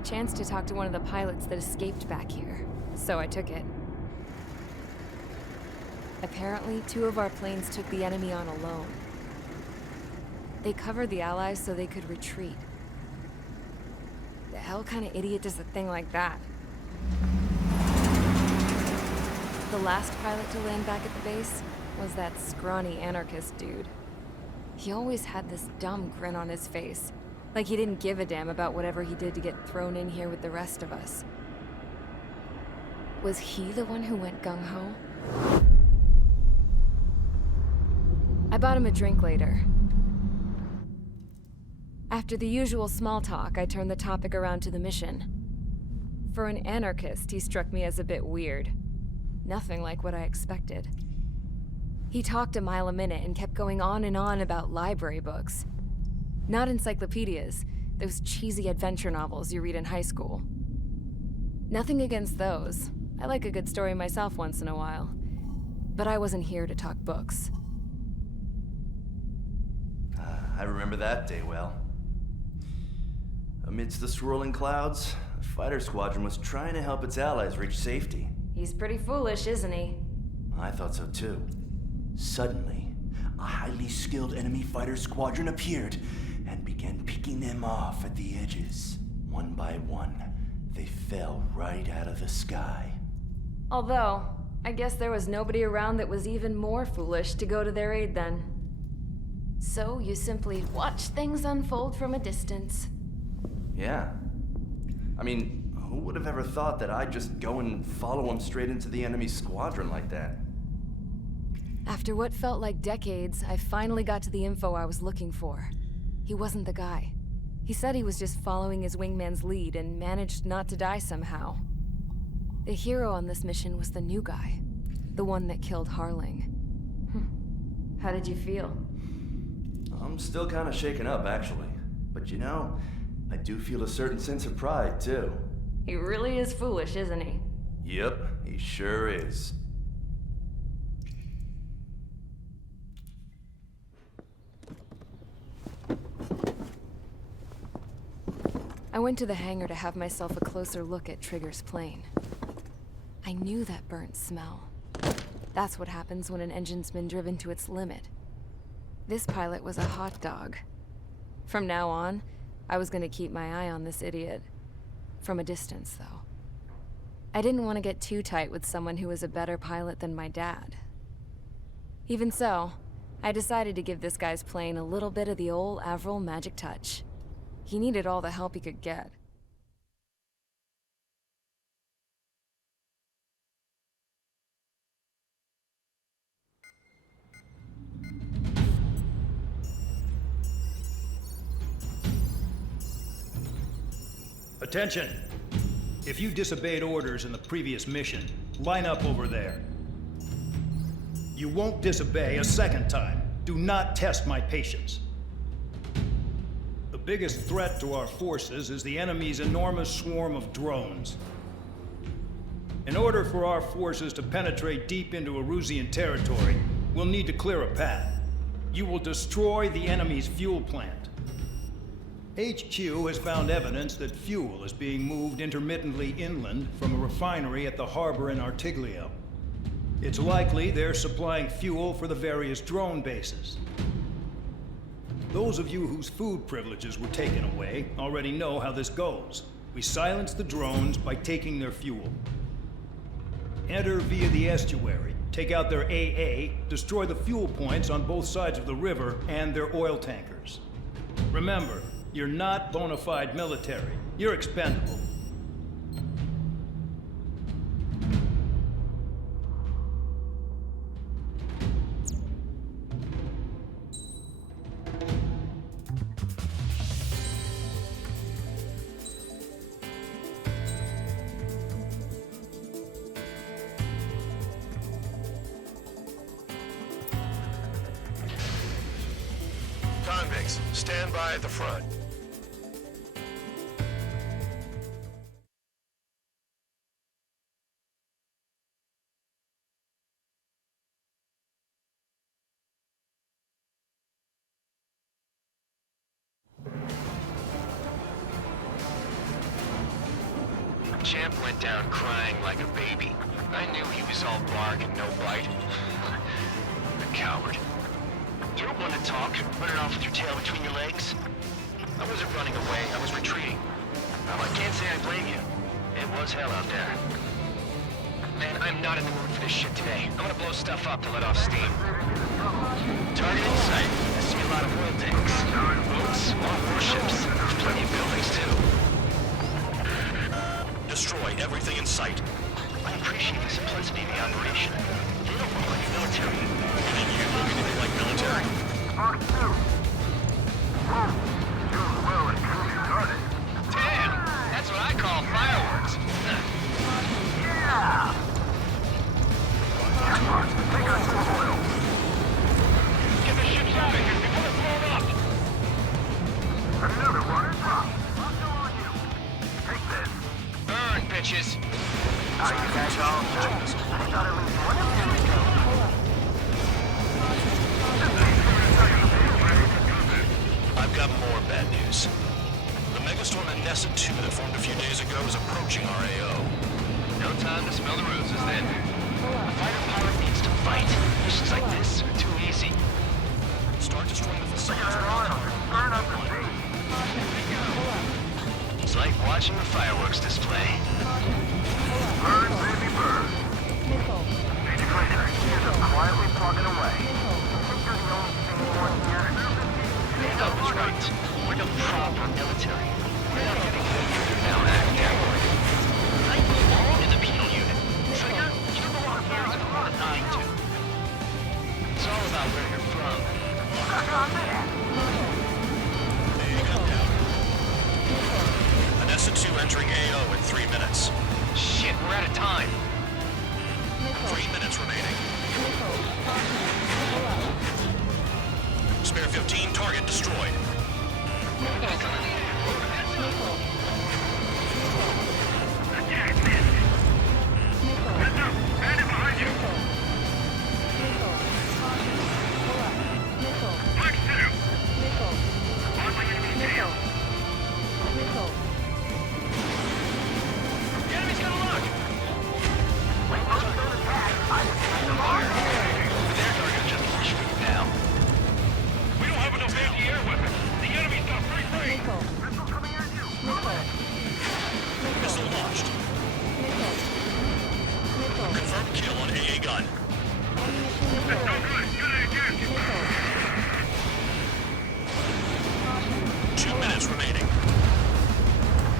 a chance to talk to one of the pilots that escaped back here, so I took it. Apparently, 2 of our planes took the enemy on alone. They covered the Allies so they could retreat. The hell kind of idiot does a thing like that? The last pilot to land back at the base was that scrawny anarchist dude. He always had this dumb grin on his face, like he didn't give a damn about whatever he did to get thrown in here with the rest of us. Was he the one who went gung-ho? I bought him a drink later. After the usual small talk, I turned the topic around to the mission. For an anarchist, he struck me as a bit weird. Nothing like what I expected. He talked a mile a minute and kept going on and on about library books. Not encyclopedias, those cheesy adventure novels you read in high school. Nothing against those. I like a good story myself once in a while. But I wasn't here to talk books. I remember that day well. Amidst the swirling clouds, the fighter squadron was trying to help its allies reach safety. He's pretty foolish, isn't he? I thought so too. Suddenly, a highly skilled enemy fighter squadron appeared and began picking them off at the edges. One by one, they fell right out of the sky. Although, I guess there was nobody around that was even more foolish to go to their aid then. So you simply watch things unfold from a distance. Yeah. I mean, who would have ever thought that I'd just go and follow him straight into the enemy squadron like that? After what felt like decades, I finally got to the info I was looking for. He wasn't the guy. He said he was just following his wingman's lead and managed not to die somehow. The hero on this mission was the new guy. The one that killed Harling. How did you feel? I'm still kind of shaken up, actually. But you know, I do feel a certain sense of pride, too. He really is foolish, isn't he? Yep, he sure is. I went to the hangar to have myself a closer look at Trigger's plane. I knew that burnt smell. That's what happens when an engine's been driven to its limit. This pilot was a hot dog. From now on, I was going to keep my eye on this idiot. From a distance, though. I didn't want to get too tight with someone who was a better pilot than my dad. Even so, I decided to give this guy's plane a little bit of the old Avril magic touch. He needed all the help he could get. Attention! If you disobeyed orders in the previous mission, line up over there. You won't disobey a second time. Do not test my patience. The biggest threat to our forces is the enemy's enormous swarm of drones. In order for our forces to penetrate deep into Erusian territory, we'll need to clear a path. You will destroy the enemy's fuel plant. HQ has found evidence that fuel is being moved intermittently inland from a refinery at the harbor in Artiglio. It's likely they're supplying fuel for the various drone bases. Those of you whose food privileges were taken away already know how this goes. We silence the drones by taking their fuel. Enter via the estuary, take out their AA, destroy the fuel points on both sides of the river and their oil tankers. Remember, you're not bona fide military. You're expendable. Convicts, stand by at the front. champ went down crying like a baby. I knew he was all bark and no bite. A coward. You don't want to talk, running off with your tail between your legs? I wasn't running away, I was retreating. Now, I can't say I blame you. It was hell out there. Man, I'm not in the mood for this shit today. I'm gonna blow stuff up to let off steam. Target in sight. I see a lot of oil tanks. Boats, more warships. There's plenty of buildings, too. Destroy everything in sight. I appreciate the simplicity of the operation. They don't look like military. You think you look anything like military? Damn! That's what I call fireworks. Get the ships out of here before they're blown up! Another one is wrong. I'm still on you. Take this. Burn, bitches! Are you guys all set? I thought at least one of you would go. I've got more bad news. The megastorm at Nessa 2 that formed a few days ago is approaching our AO. No time to smell the roses then. A fighter pilot needs to fight. Missions like this are too easy. Start destroying the facilities Get around on. Burn up the sea. It's like watching a fireworks display. Burn, baby, burn. Major Tracer, here's them quietly plugging away. Think you're the only sane one here? That was right. We're the proper military. We're not getting here now, acting. I belong in the penal unit. Trigger, you belong here as a lot of 9-2. It's all about where you're from. Nessa 2 entering AO in 3 minutes. Shit, we're out of time. 3 minutes remaining. Spare 15, target destroyed. The enemy's gonna look! Their target just launched me now. We don't have enough anti-air weapons. The enemy's got free range. Missile launched. Confirmed kill on AA gun. That's no good. Good again. 2 minutes remaining.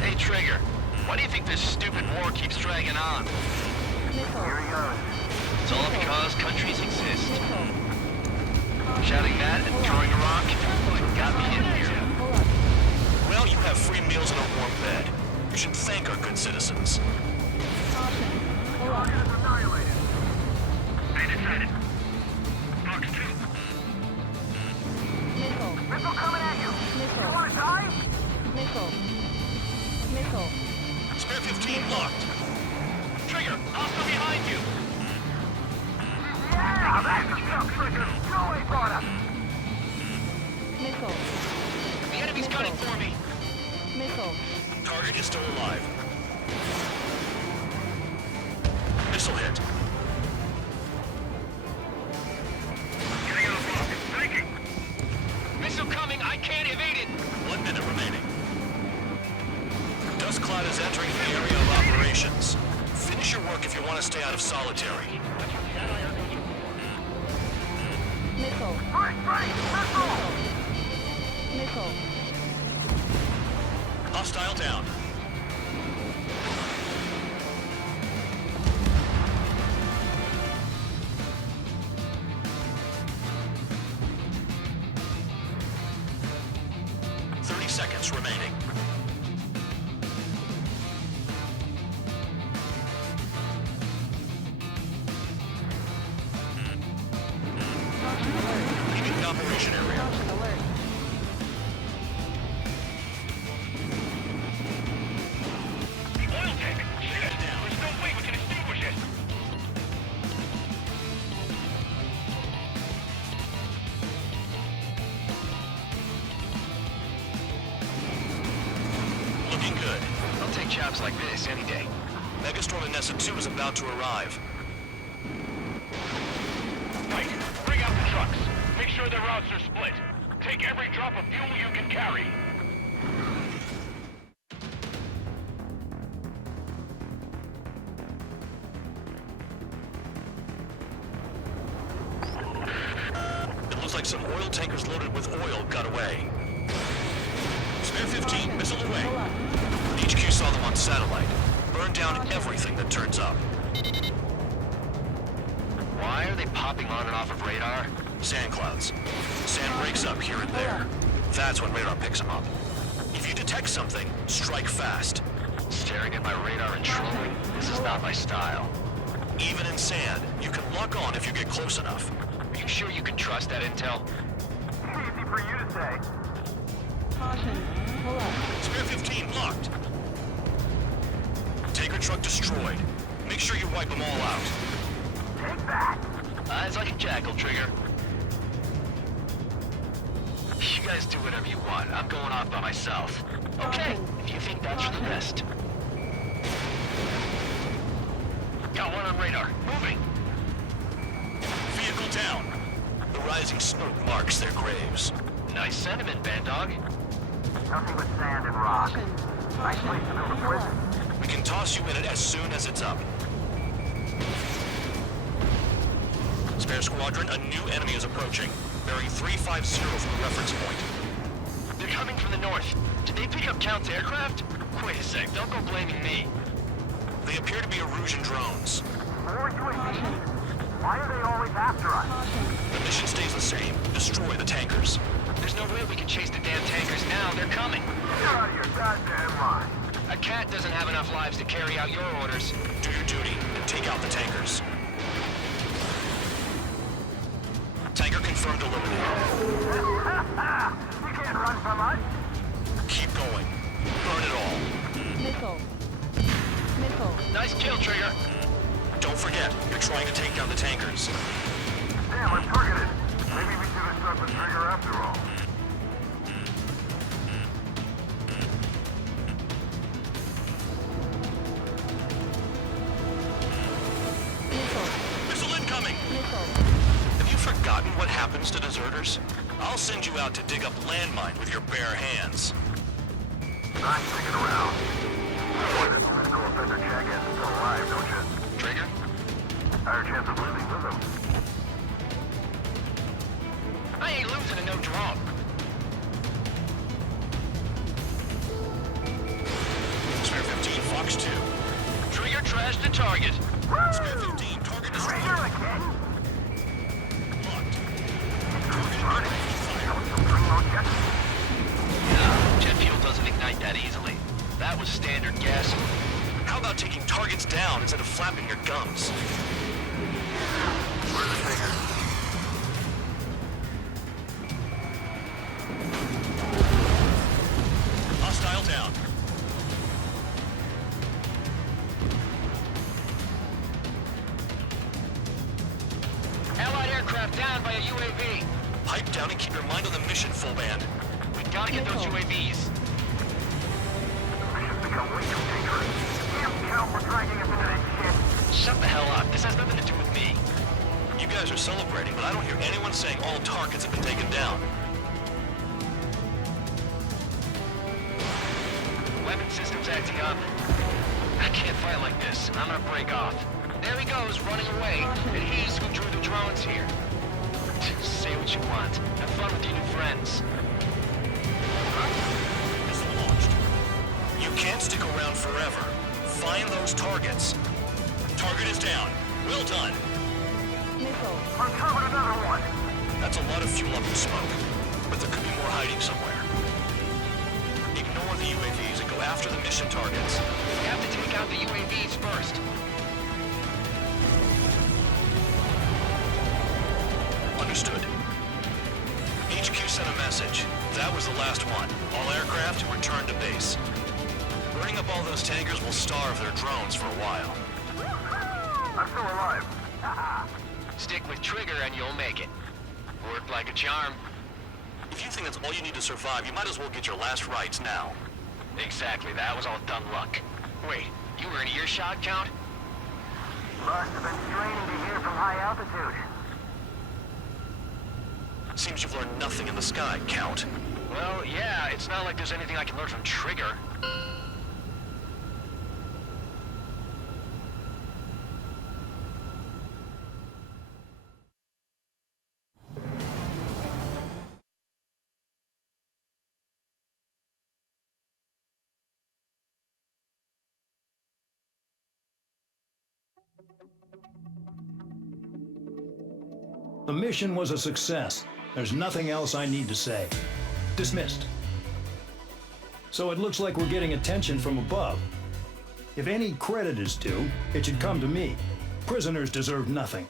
Hey, Trigger. Why do you think this stupid war keeps dragging on? Here he goes. It's all because countries exist. Shouting that and throwing a rock got me in here. Well, you have free meals and a warm bed. You should thank our good citizens. Target is annihilated. They decided. Box 2. Missile coming at you. You want to die? Spare 15 locked. Trigger, hostile behind you. Yeah, that's the stuff, Trigger. You always brought us. The enemy's gunning for me. Target is still alive. Missile hit. Getting out of block. Taking. Missile coming. I can't evade it. 1 minute remaining. Dust cloud is entering the area of operations. Finish your work if you want to stay out of solitary. Right, missile! Hostile down. Seconds remaining. Leaving the operation area. The oil tank. Shit. There's no way we can extinguish it. Looking good. take jobs like this any day. Megastorm and Nessa 2 is about to arrive. Right, bring out the trucks. Make sure their routes are split. Take every drop of fuel you can carry. It looks like some oil tankers loaded with oil got away. Spare 15, missile away. HQ saw them on satellite. Burn down everything that turns up. Why are they popping on and off of radar? Sand clouds. Sand breaks up here and there. That's when radar picks them up. If you detect something, strike fast. Staring at my radar and trolling? This is not my style. Even in sand, you can lock on if you get close enough. Are you sure you can trust that intel? Easy for you to say. Spare 15 locked. Tanker truck destroyed. Make sure you wipe them all out. Take that. Eyes like a jackal, Trigger. You guys do whatever you want. I'm going off by myself. Okay, if you think that's for the best. Got one on radar. Moving. Vehicle down. The rising smoke marks their graves. Nice sentiment, Bad Dog. Nothing but sand and rock. Nice place to build a prison. We can toss you in it as soon as it's up. Spare squadron, a new enemy is approaching. Bearing 350 from the reference point. They're coming from the north. Did they pick up Count's aircraft? Wait a sec, don't go blaming me. They appear to be Erusian drones. More UAVs? Why are they always after us? The mission stays the same. Destroy the tankers. There's no way we can chase the damn tankers now. They're coming. You're out of your goddamn mind. A cat doesn't have enough lives to carry out your orders. Do your duty and take out the tankers. Tanker confirmed eliminated. You can't run from us. Keep going. Burn it all. Nice kill, Trigger. Don't forget, you're trying to take down the tankers. Damn, I'm targeted. Maybe we should have stuck with Trigger after all. Missile incoming! Have you forgotten what happens to deserters? I'll send you out to dig up landmine with your bare hands. Not sticking around. Boy, that political offender jackass is still alive, don't you? Trigger? Higher chance of losing with him. I ain't losing to no drone. Spare 15, Fox 2. Trigger trashed the target. Spare 15, target destroyed. Trigger again? Locked. Burning. Some primo jet. Jet fuel doesn't ignite that easily. That was standard gas. How about taking targets down instead of flapping your gums? Where's the Trigger? Hostile down. Allied aircraft down by a UAV. Pipe down and keep your mind on the mission, full band. We gotta get those UAVs. Mission's become way too dangerous. Damn Count, we're dragging us into this shit. Shut the hell up. This has nothing to do with me. You guys are celebrating, but I don't hear anyone saying all targets have been taken down. Weapon system's acting up. I can't fight like this. I'm gonna break off. There he goes, running away. And he's who drew the drones here. Say what you want. Have fun with your new friends. Missile launched. You can't stick around forever. Find those targets. Target is down. Well done. Uncovered another one. That's a lot of fuel up in smoke, but there could be more hiding somewhere. Ignore the UAVs and go after the mission targets. We have to take out the UAVs first. Understood. HQ sent a message. That was the last one. All aircraft return to base. Burning up all those tankers will starve their drones for a while. I'm still alive. Stick with Trigger and you'll make it. Worked like a charm. If you think that's all you need to survive, you might as well get your last rites now. Exactly, that was all dumb luck. Wait, you were in earshot, Count? Must have been straining to hear from high altitude. Seems you've learned nothing in the sky, Count. Well, yeah, it's not like there's anything I can learn from Trigger. The mission was a success. There's nothing else I need to say. Dismissed. So it looks like we're getting attention from above. If any credit is due, it should come to me. Prisoners deserve nothing.